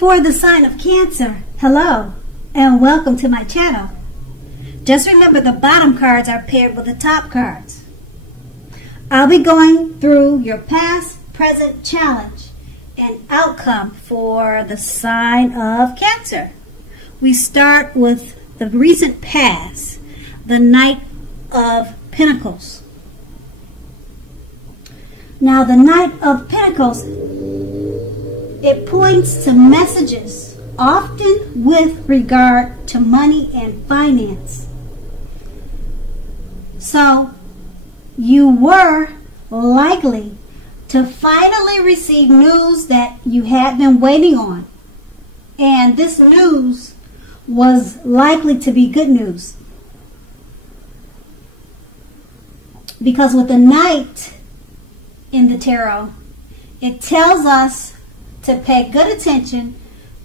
For the sign of Cancer, hello and welcome to my channel. Just remember the bottom cards are paired with the top cards. I'll be going through your past, present challenge and outcome for the sign of Cancer. We start with the recent past, the Knight of Pentacles. Now the Knight of Pentacles, it points to messages, often with regard to money and finance. So, you were likely to finally receive news that you had been waiting on. And this news was likely to be good news. Because with the Knight in the tarot, it tells us to pay good attention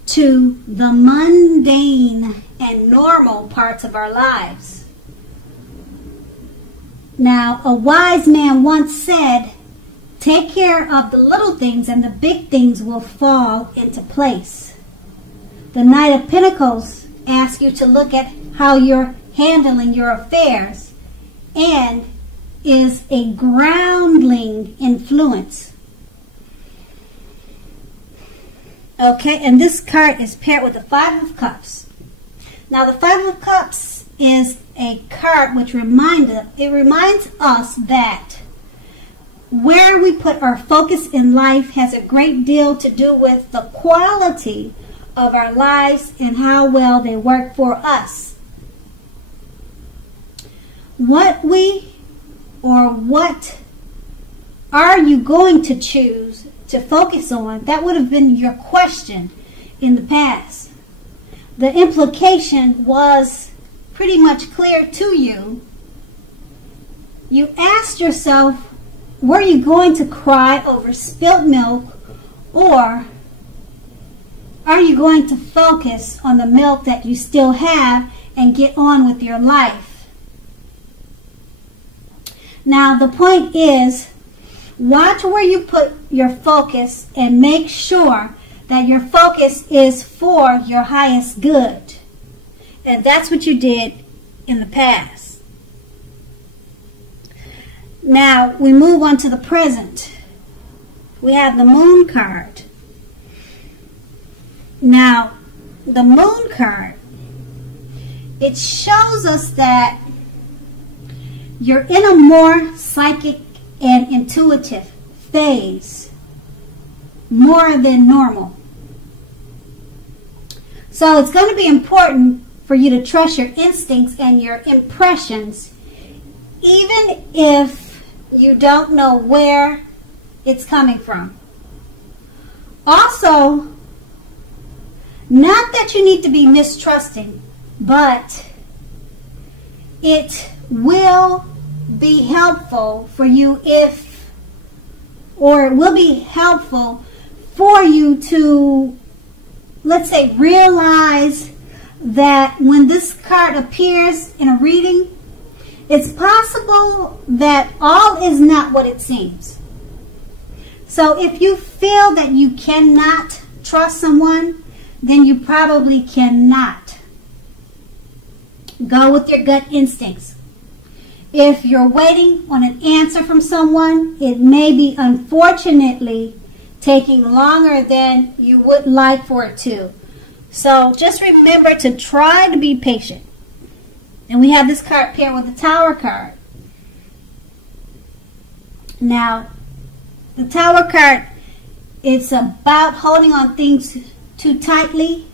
to the mundane and normal parts of our lives. Now, a wise man once said, take care of the little things and the big things will fall into place. The Knight of Pentacles asks you to look at how you're handling your affairs and is a grounding influence. Okay, and this card is paired with the Five of Cups. Now, the Five of Cups is a card which reminds us that where we put our focus in life has a great deal to do with the quality of our lives and how well they work for us. What are you going to choose to focus on? That would have been your question in the past. The implication was pretty much clear to you. You asked yourself, were you going to cry over spilt milk, or are you going to focus on the milk that you still have and get on with your life? Now, the point is, watch where you put your focus and make sure that your focus is for your highest good. And that's what you did in the past. Now, we move on to the present. We have the Moon card. Now, the Moon card, it shows us that you're in a more psychic and intuitive phase, more than normal. So it's going to be important for you to trust your instincts and your impressions, even if you don't know where it's coming from. Also, not that you need to be mistrusting, but it will be helpful for you it will be helpful for you to, let's say, realize that when this card appears in a reading, it's possible that all is not what it seems. So if you feel that you cannot trust someone, then you probably cannot. Go with your gut instincts. If you're waiting on an answer from someone, it may be, unfortunately, taking longer than you would like for it to. So just remember to try to be patient. And we have this card paired with the Tower card. Now, the Tower card, it's about holding on things too tightly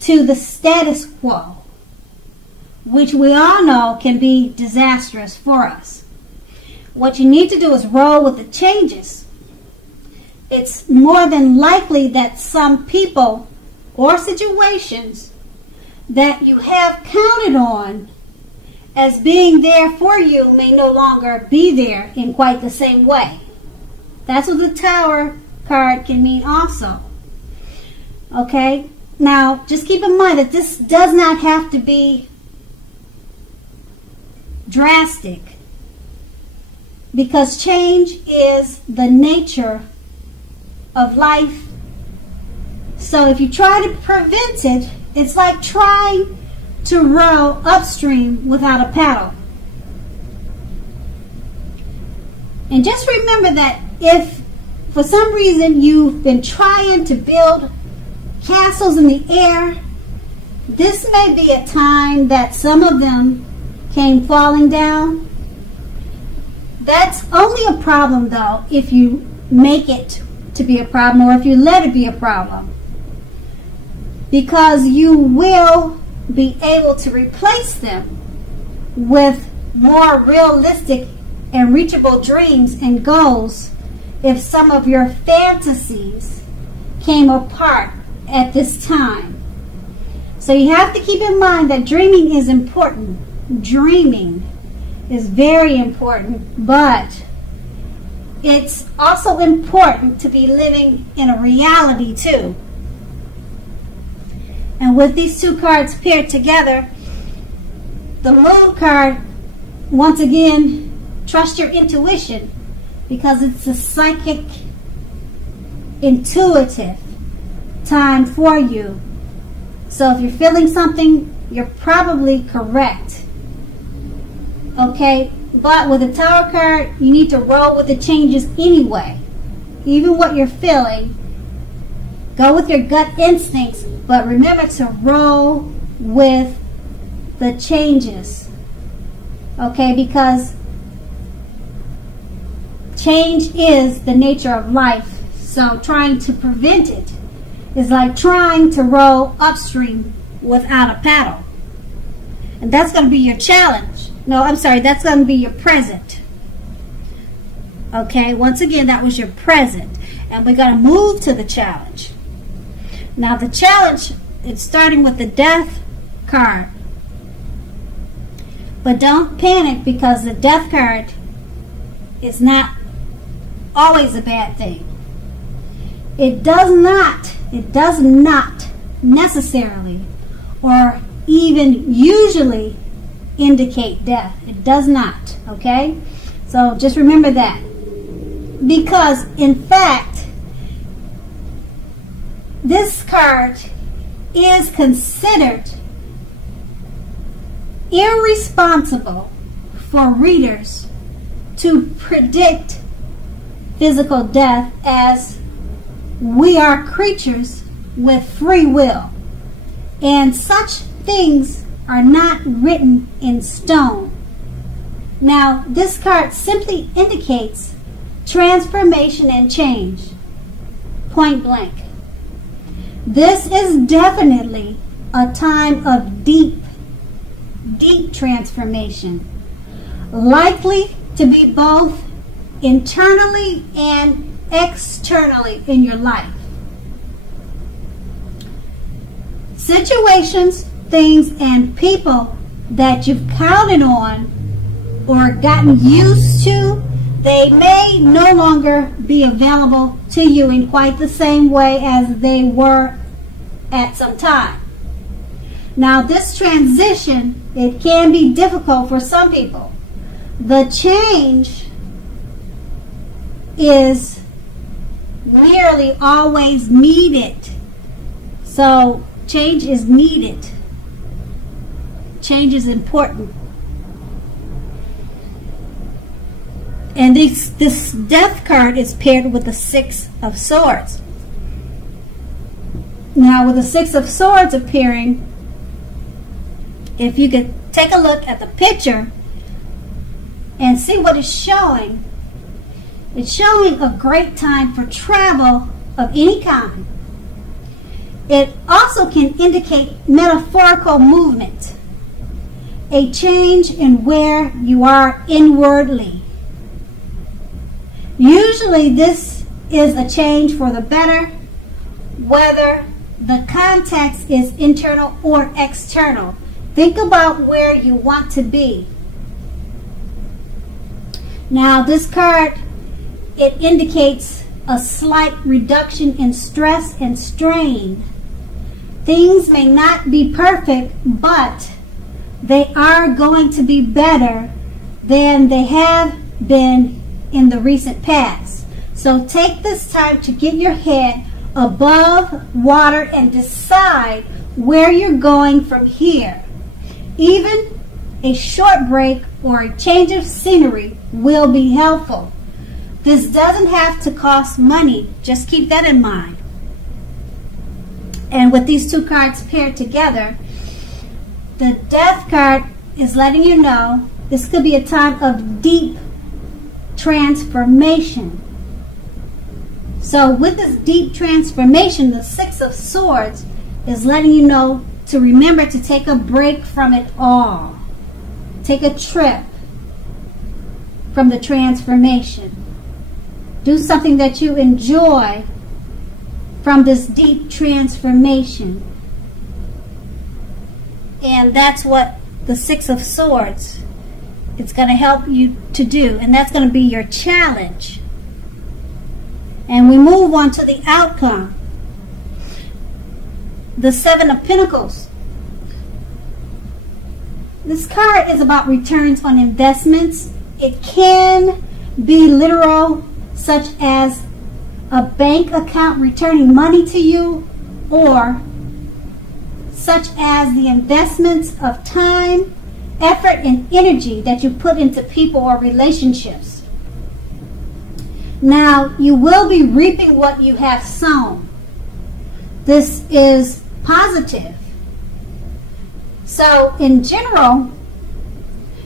to the status quo, which we all know can be disastrous for us. What you need to do is roll with the changes. It's more than likely that some people or situations that you have counted on as being there for you may no longer be there in quite the same way. That's what the Tower card can mean also. Okay? Now, just keep in mind that this does not have to be drastic, because change is the nature of life So if you try to prevent it, it's like trying to row upstream without a paddle. And just remember that if for some reason you've been trying to build castles in the air, this may be a time that some of them came falling down. That's only a problem though if you make it to be a problem, or if you let it be a problem, because you will be able to replace them with more realistic and reachable dreams and goals if some of your fantasies came apart at this time. So you have to keep in mind that dreaming is important. Dreaming is very important, but it's also important to be living in a reality too. And with these two cards paired together, the Moon card, once again, trust your intuition, because it's a psychic, intuitive time for you. So if you're feeling something, you're probably correct. Okay? But with the Tower card, you need to roll with the changes anyway. Even what you're feeling, go with your gut instincts, but remember to roll with the changes. Okay? Because change is the nature of life. So trying to prevent it is like trying to row upstream without a paddle. And that's going to be your challenge. No, I'm sorry, that's going to be your present. Okay, once again, that was your present. And we're going to move to the challenge. Now the challenge, it's starting with the Death card. But don't panic, because the Death card is not always a bad thing. It does not necessarily or even usually indicate death. It does not, okay? So just remember that. Because in fact, this card is considered irresponsible for readers to predict physical death, as we are creatures with free will, and such things are not written in stone. Now, this card simply indicates transformation and change, point blank. This is definitely a time of deep transformation, likely to be both internally and externally in your life. Situations, things, and people that you've counted on or gotten used to, they may no longer be available to you in quite the same way as they were at some time. Now, this transition, it can be difficult for some people. The change is nearly always needed. So change is needed. Change is important. And this Death card is paired with the Six of Swords. Now, with the Six of Swords appearing, if you could take a look at the picture and see what it's showing, it's showing a great time for travel of any kind. It also can indicate metaphorical movement, a change in where you are inwardly. Usually this is a change for the better, whether the context is internal or external. Think about where you want to be. Now, this card, it indicates a slight reduction in stress and strain. Things may not be perfect, but they are going to be better than they have been in the recent past. So take this time to get your head above water and decide where you're going from here. Even a short break or a change of scenery will be helpful. This doesn't have to cost money. Just keep that in mind. And with these two cards paired together, the Death card is letting you know this could be a time of deep transformation. So with this deep transformation, the Six of Swords is letting you know to remember to take a break from it all. Take a trip from the transformation. Do something that you enjoy from this deep transformation. And that's what the Six of Swords is going to help you to do. And that's going to be your challenge. And we move on to the outcome. The Seven of Pentacles. This card is about returns on investments. It can be literal, such as a bank account returning money to you, or such as the investments of time, effort, and energy that you put into people or relationships. Now, you will be reaping what you have sown. This is positive. So, in general,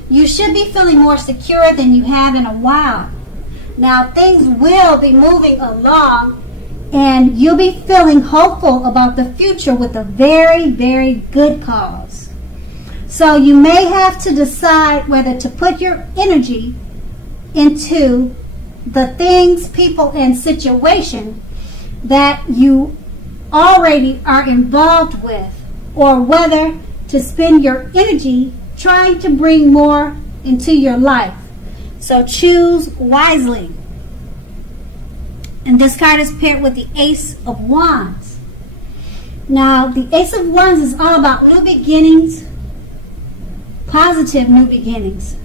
you should be feeling more secure than you have in a while. Now, things will be moving along, and you'll be feeling hopeful about the future with a very, very good cause. So you may have to decide whether to put your energy into the things, people, and situation that you already are involved with, or whether to spend your energy trying to bring more into your life. So choose wisely. And this card is paired with the Ace of Wands. Now, the Ace of Wands is all about new beginnings, positive new beginnings.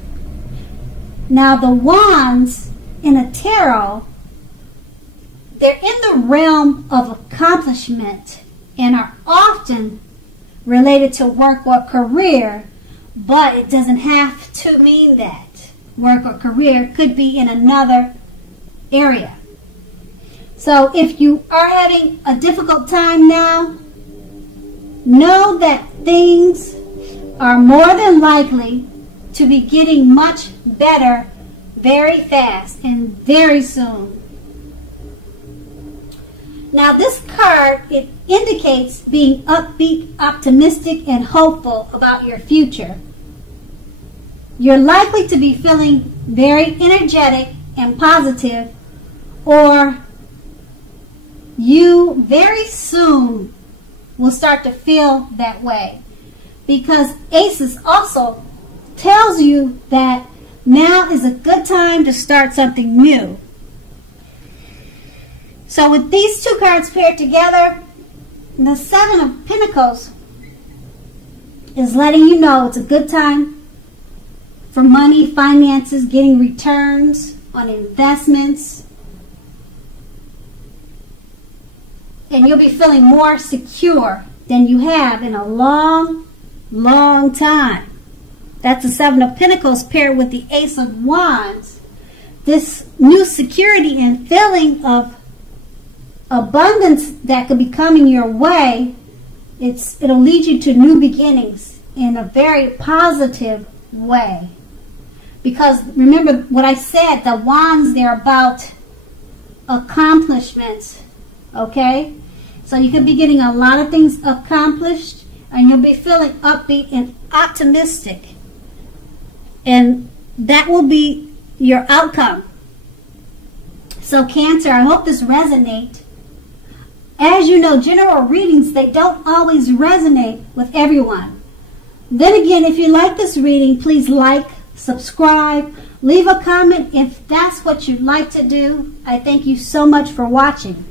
Now, the Wands in a tarot, they're in the realm of accomplishment and are often related to work or career, but it doesn't have to mean that. Work or career could be in another area. So if you are having a difficult time now, know that things are more than likely to be getting much better very fast and very soon. Now this card, it indicates being upbeat, optimistic, and hopeful about your future. You're likely to be feeling very energetic and positive, or you very soon will start to feel that way, because Aces also tells you that now is a good time to start something new. So with these two cards paired together, the Seven of Pentacles is letting you know it's a good time for money, finances, getting returns on investments. And you'll be feeling more secure than you have in a long, long time. That's the Seven of Pentacles paired with the Ace of Wands. This new security and feeling of abundance that could be coming your way, it'll lead you to new beginnings in a very positive way. Because remember what I said, the wands, they're about accomplishments. Okay? So you could be getting a lot of things accomplished, and you'll be feeling upbeat and optimistic. And that will be your outcome. So Cancer, I hope this resonates. As you know, general readings, they don't always resonate with everyone. Then again, if you like this reading, please like, subscribe, leave a comment if that's what you'd like to do. I thank you so much for watching.